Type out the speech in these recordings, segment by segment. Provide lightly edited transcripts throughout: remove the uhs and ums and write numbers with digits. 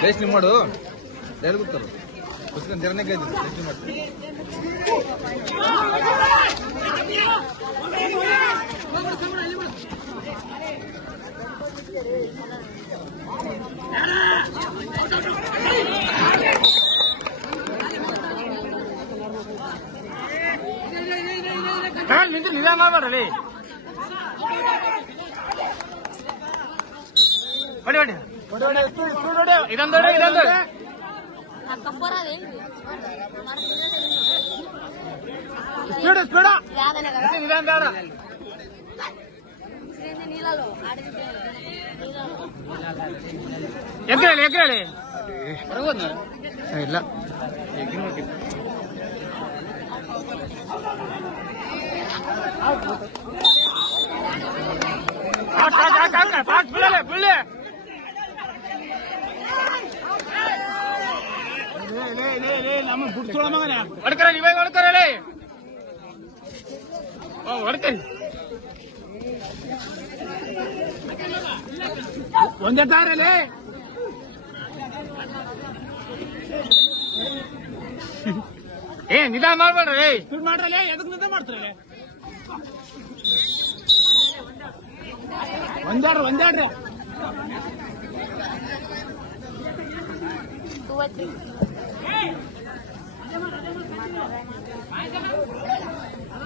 taste ಮಾಡು ಯಾರು ಗೊತ್ತಾರ ಕುಸ್ಕೊಂಡು ಜರನೇ ಕೈ ಟೇಸ್ಟ್ ಮಾಡಿ ನಿಂತು ನಿಧಾನ ಮಾಡ್ಬೇಡ್ರಿ ಹೊಡಿ ಹೊಡಿ ಇದೊಂದು ಇದೊಂದು ಸ್ಪೀಡ್ ಸ್ಪೀಡ್ ನಿಧಾನ ಬೇಡ ಎಗ್ರೇಳಿ ಎಗ್ರೇಳಿ ಇಲ್ಲ ಬಿಡಲೆ ನಮ್ಮ ಬಿಡ್ಸೋಳ ಮಗನ ಹೊಡ್ಕರ ಇವಾಗ ಹೊಡ್ಕರಲೇ ಹೊಡ್ಕರಿ ಒಂದೇ ತಾರಲೇ ನಿಧಾನ ಮಾಡ್ಬೇಡ್ರಿ ಸ್ಪೀಡ್ ಮಾಡ್ರಲ್ಲೇ ಎದಕ್ ನಿಧಾನ ಮಾಡ್ತಾರಲ್ಲೇ ಒಂದಾಡ್ರಿ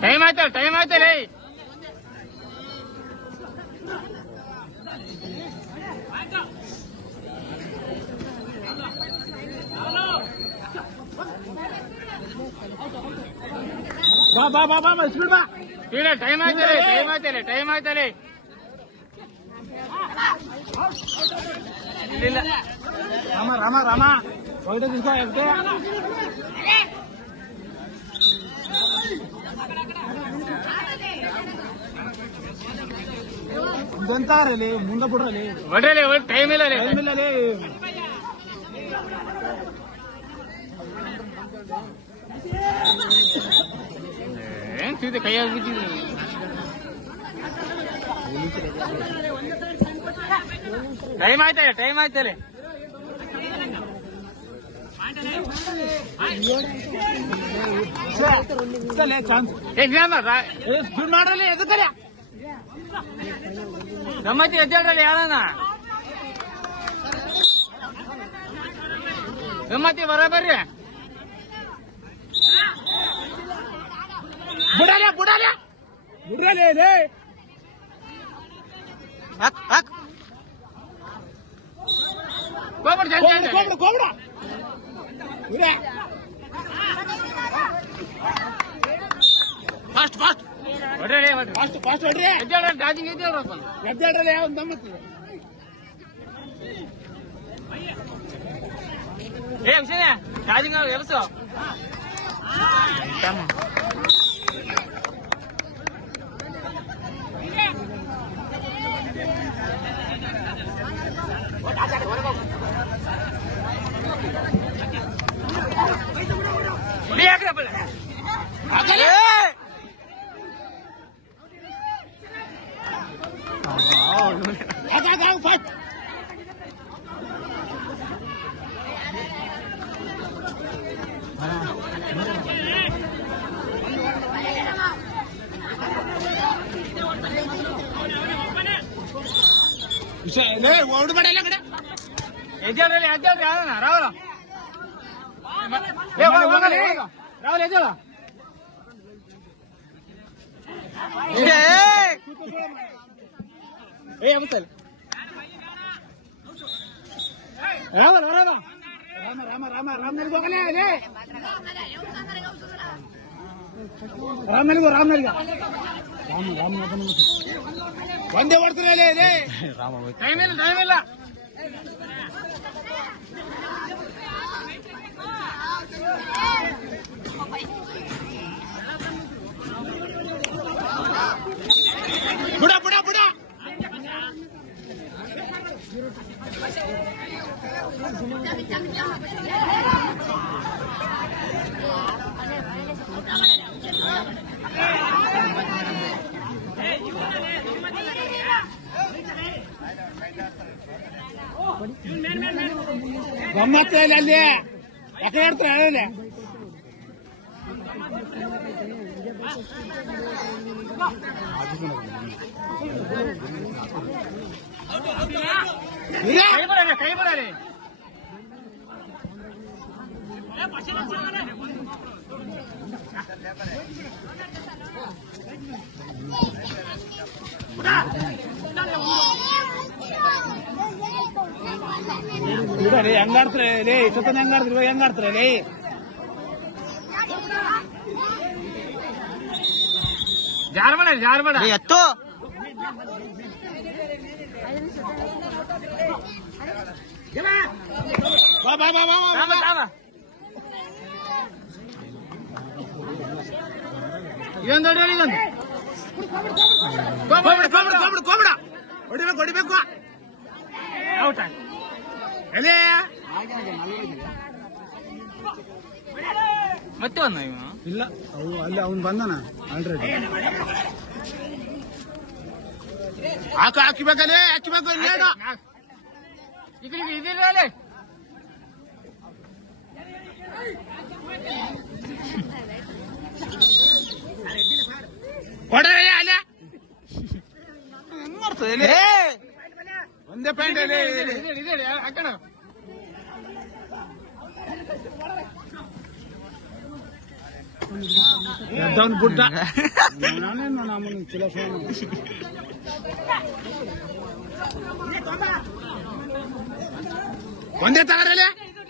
ಟೈಮ್ ಆಯ್ತಲ್ಲ ಬಾ ಸ್ಪೀಡ್ ಬಾ ಟೈಮ್ ಆಯ್ತಲ್ಲ ಇಲ್ಲ ರಾಮ ಹೋಯ್ತು ದಿವಸ ಎಷ್ಟೇ ಇದಂತಾರಲಿ ಮುಂದೆ ಬಿಡ್ರಲಿ ಹೊಡ್ರಲಿ ಟೈಮ್ ಇಲ್ಲ ಏನ್ ಸೀದೆ ಕೈಯಾಗಿ ಬಿಟ್ಟಿದ್ರಿ ಟೈಮ್ ಆಯ್ತಲ್ಲ ಮಾಡ್ರಲ್ಲಿ ಎದಕ್ಕಲ್ಲ ಗಮ್ಮತ್ತಿ ಎದ್ದೇಳ್ರಲ್ಲಿ ಯಾರನ ಗಮ್ಮತ್ತಿ ಬರೋಬರ್ರಿ ಬಿಡಲೆ ಹಾಕ್ ಕೋಬ್ರ ಫಾಸ್ಟ್ ಹೊಡ್ರಿ ಎದ್ದೇಳ್ರಲ್ಲ ಒಂದು ಗಮ್ಮತ್ತಿದೆ ವಿಷಯ ಚಾರ್ಜಿಂಗ್ ಎಲ್ಸು ಓಡ್ಬೇಡ ಕಡೆ ಎದ್ದೇಳ್ರಿ ರಾಹುಲ್ ಎದ್ದೇಳ ರಾಮನಲ್ಲಿಗೆ ಒಂದೇ ಓಡ್ತಾರೆ ಟೈಮ್ ಇಲ್ಲ ಬುಡ ಗಮ್ಮತ್ತ ಇಲ್ಲ ಅಲ್ಲಿ ಯಾಕೆ ಹೇಳ್ತಾರೆ ಹೇಳಿ ಕೈ ಬರಲಿ ಹೆಂಗಾಡ್ತಾರೆ ಲೇ ಇಷ್ಟೊತ್ತನ ಹೆಂಗಾಡ್ತಾರೆ ಇವಾಗ ಹೆಂಗಾಡ್ತಾರೆ ಲೇ ಜಾರ್ಬೇಡ ಎತ್ತು ಬಾ ಬಾ ಬಾ ಬಾ ಇದೊಂದು ಹೊಡಿಬೇಕು ಹೊಡಿಬೇಕು ಔಟ್ ಎಲೆ ಮತ್ತೆ ಬಂದ ಇಲ್ಲ ಅಲ್ಲಿ ಅವನು ಬಂದನ ಆಲ್ರೆಡಿ ಹಾಕಿಬೇಕಲ್ಲೇ ಹಾಕಿಬೇಕು ಇದಿರಲಿ ಕೊಡ್ರಿ ಅಲ್ಲ ಹೆಂಗ್ ಮಾಡ್ತದೆ ಒಂದೇ ಪಾಯಿಂಟ್ ಹಾಕೋಣ ಎದ್ದವನ್ ಗುಡ್ಡ ನಾನೇನು ನಮ್ಮನ್ನು ಚಲೋ ಒಂದೇ ತಗರಲ್ಲ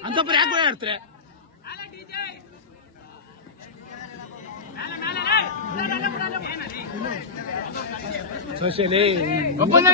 ಅಂತೊಬ್ಬರು ಯಾಕೆ ಆಡ್ತಾರೆ ಸೋಷಿಯಲಿ ಒಪ್ಪಂದ